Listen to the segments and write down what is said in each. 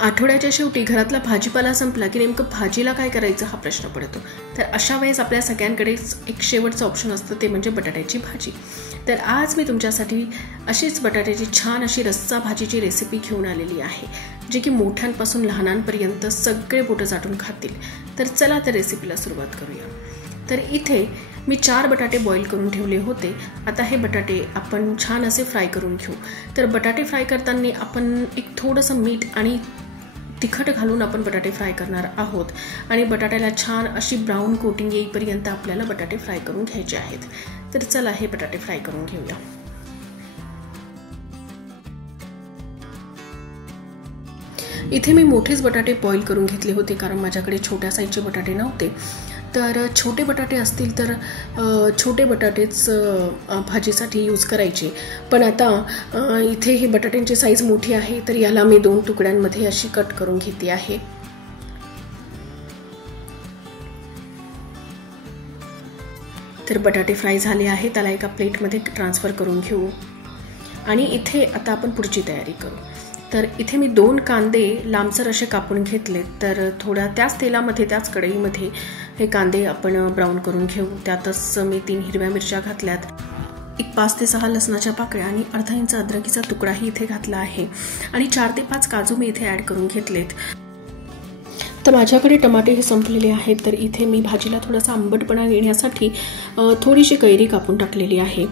आठवड्याच्या शेवटी घरातला भाजीपाला संपला की नेमकं भाजीला काय करायचं हा प्रश्न पडतो। तर अशा वेळेस आपल्या सगळ्यांकडेच एक शेवटचं ऑप्शन असतं, ते म्हणजे बटाट्याची भाजी। तर आज मी तुमच्यासाठी अशीच बटाट्याची छान अशी रस्सा भाजीची रेसिपी घेऊन आलेली आहे, जी की मोठ्यांपासून लहानांपर्यंत सगळे बोटं चाटून खातील। तर चला तर रेसिपीला सुरुवात करूया। तर इथे मी 4 बटाटे बॉईल करून ठेवले होते। आता हे बटाटे आपण छान असे फ्राय करून घेऊ। तर बटाटे फ्राय करताना आपण एक थोडंसं मीठ आणि तिखट घालून आपण बटाटे फ्राय करणार आहोत आणि बटाट्याला छान अशी ब्राऊन कोटिंग येईपर्यंत आपल्याला बटाटे फ्राय करून घ्यायचे आहेत। तर चला हे बटाटे फ्राय करून घेऊया। इथे मी मोठेच बटाटे बॉईल करून घेतले होते, कारण माझ्याकडे छोट्या साईजचे बटाटे नव्हते। तर छोटे बटाटे असतील तर छोटे बटाटेच भाजीसाठी यूज करायचे, पण आता इथे ही बटाट्यांची साईज मोठी आहे, तर याला मी 2 तुकड्यांमध्ये अशी कट करून घेते आहे। तर बटाटे फ्राय झाले आहेत, त्याला एका प्लेटमध्ये ट्रान्सफर करून घेऊ आणि इथे आता आपण पुढची तयारी करू। तर इथे मी 2 कांदे लांबसर असे कापून घेतले। तर थोड्या त्याच तेलामध्ये त्याच कढईमध्ये हे कांदे आपण ब्राऊन करून घेऊ। त्यातच मी 3 हिरव्या मिरच्या घातल्यात, एक 5 ते 6 लसणाच्या पाकळ्या आणि अर्धा इंच अद्रकीचा तुकडाही इथे घातला आहे आणि 4 ते 5 काजू मी इथे ॲड करून घेतलेत। तर माझ्याकडे टमाटे हे संपलेले आहेत, तर इथे मी भाजीला थोडासा आंबटपणा येण्यासाठी थोडीशी कैरी कापून टाकलेली आहे।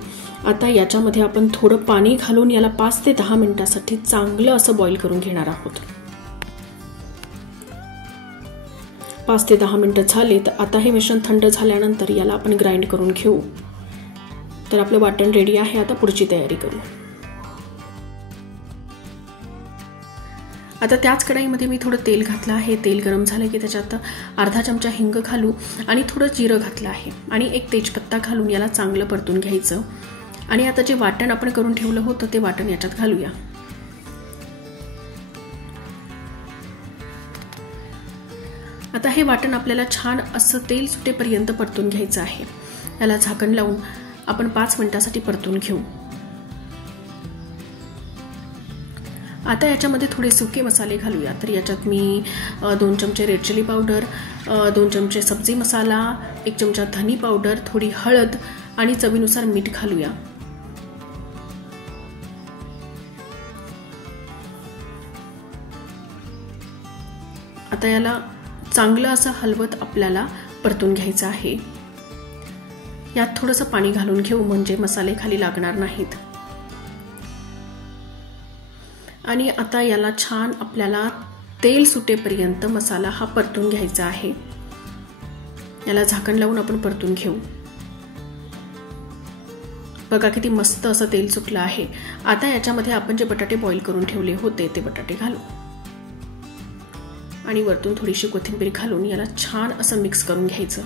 आता याच्यामध्ये आपण थोडं पाणी घालून याला 5 ते 10 मिनिटांसाठी चांगलं असं बॉईल करून घेणार आहोत। 5 ते 10 मिनिटं झाले, तर आता हे मिश्रण थंड झाल्यानंतर याला आपण ग्राइंड करून घेऊ। तर आपलं वाटण रेडी आहे, आता पुढची तयारी करू। आता त्याच कढईमध्ये मी थोडं तेल घातलं आहे। तेल गरम झालं की त्याच्यात अर्धा चमचा हिंग घालू आणि थोडं जिरं घातलं आहे आणि एक तेजपत्ता घालून याला चांगलं परतून घ्यायचं आणि आता जे वाटण आपण करून ठेवलं होतं ते वाटण याच्यात घालूया। आता हे वाटण आपल्याला छान असं तेल सुटेपर्यंत परतून घ्यायचं आहे। याला झाकण लावून आपण 5 मिनिटांसाठी परतून घेऊ। आता याच्यामध्ये थोडे सुके मसाले घालूया। तर याच्यात मी 2 चमचे रेड चिली पावडर, 2 चमचे सब्जी मसाला, 1 चमचा धनी पावडर, थोडी हळद आणि चवीनुसार मीठ घालूया। आता याला चांगलं असं हलवत आपल्याला परतून घ्यायचं आहे। यात थोडंसं पाणी घालून घेऊ, म्हणजे मसाले खाली लागणार नाहीत। आणि आता याला छान आपल्याला तेल सुटेपर्यंत मसाला हा परतून घ्यायचा आहे। याला झाकण लावून आपण परतून घेऊ। बघा किती मस्त असं तेल सुटलं आहे। आता याच्यामध्ये आपण जे बटाटे बॉईल करून ठेवले होते ते बटाटे घालू आणि वरतून थोडीशी कोथिंबीर घालून याला छान असं मिक्स करून घ्यायचं।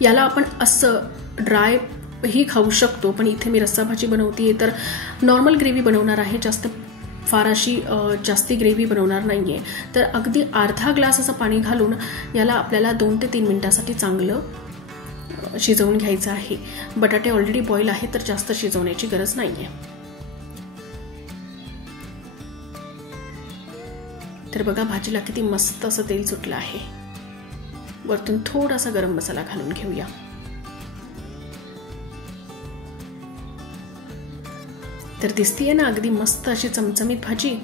याला आपण असं ड्राय ही खाऊ शकतो, पण इथे मी रस्सा भाजी बनवतेय तर नॉर्मल ग्रेव्ही बनवणार आहे, फार अशी जास्ती ग्रेव्ही बनवणार नाहीये। तर अगदी अर्धा ग्लास असं पाणी घालून याला आपल्याला 2 ते 3 मिनिटांसाठी चांगलं शिजवून घ्यायचं आहे। बटाटे ऑलरेडी बॉईल आहे, तर जास्त शिजवण्याची गरज नाहीये। तर बघा भाजीला किती मस्त असं तेल सुटलं आहे। वरतून थोडासा गरम मसाला घालून घेऊया। तर दिसतीये ना अगदी मस्त अशी चमचमीत भाजी।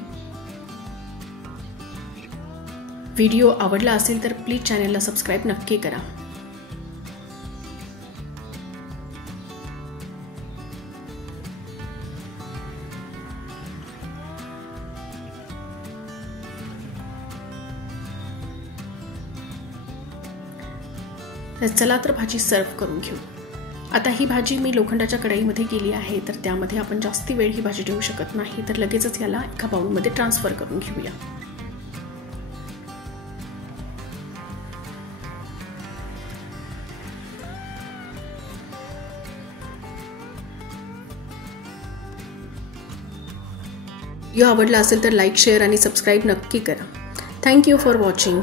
व्हिडिओ आवडला असेल तर प्लीज चॅनलला सबस्क्राइब नक्की करा। तर चला तर भाजी सर्व करून घेऊ। आता ही भाजी मी लोखंडाच्या कढईमध्ये केली आहे, तर त्यामध्ये आपण जास्ती वेळ ही भाजी ठेवू शकत नाही, तर लगेचच याला एका बाउलमध्ये ट्रान्सफर करून घेऊया। व्हिडिओ आवडला असेल तर लाईक, शेअर आणि सबस्क्राइब नक्की करा। Thank you for watching.